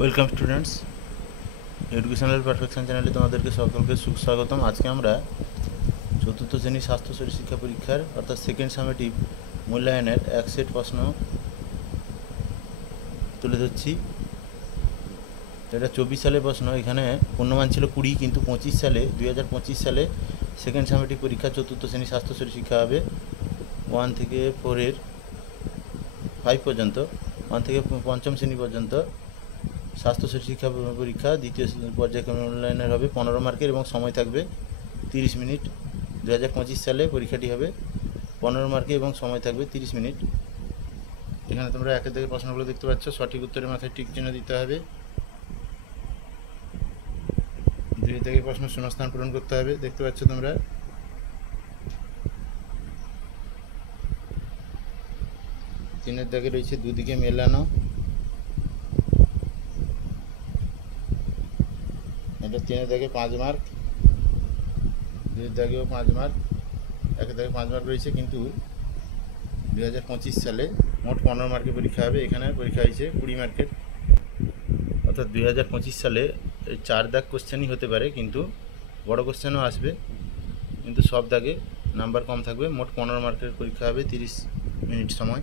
Welcome students, educational perfection চ্যানেলে তোমাদেরকে সকলকে সুস্বাগতম। আজকে আমরা চতুর্থ শ্রেণীর স্বাস্থ্য শরীর শিক্ষা পরীক্ষার অর্থাৎ সেকেন্ড সামেটিভ মূল্যায়নের এক সেট প্রশ্ন তুলে ধরছি। এটা 24 সালের প্রশ্ন। এখানে পূর্ণমান ছিল 20, কিন্তু 2025 সালে সেকেন্ড সামেটিভ পরীক্ষা চতুর্থ শ্রেণীর স্বাস্থ্য শরীর শিক্ষা হবে 1 থেকে 5 পর্যন্ত, 1 থেকে পঞ্চম শ্রেণী পর্যন্ত স্বাস্থ্য শরীর শিক্ষা পরীক্ষা দ্বিতীয় পর্যায়ক্রমে মূল্যায়নের হবে 15 মার্কের এবং সময় থাকবে 30 মিনিট। 2025 সালে পরীক্ষাটি হবে 15 মার্কে এবং সময় থাকবে 30 মিনিট। এখানে তোমরা একের থেকে প্রশ্নগুলো দেখতে পাচ্ছ। সঠিক উত্তরের মাথায় টিক চিহ্ন দিতে হবে। 2 থেকে প্রশ্ন শূন্যস্থান পূরণ করতে হবে। দেখতে পাচ্ছ তোমরা 3 দাগে রয়েছে দুদিকে মেলানো, এটা 3 দাগে 5 মার্ক, 2 দাগেও 5 মার্ক, 1 দাগে 5 মার্ক রয়েছে। কিন্তু 2025 সালে মোট 15 মার্কের পরীক্ষা হবে। এখানে পরীক্ষা হয়েছে 20 মার্কের, অর্থাৎ 2025 সালে 4 দাগ কোশ্চেনই হতে পারে, কিন্তু বড় কোশ্চেনও আসবে, কিন্তু সব দাগে নাম্বার কম থাকবে। মোট 15 মার্কের পরীক্ষা হবে 30 মিনিট সময়।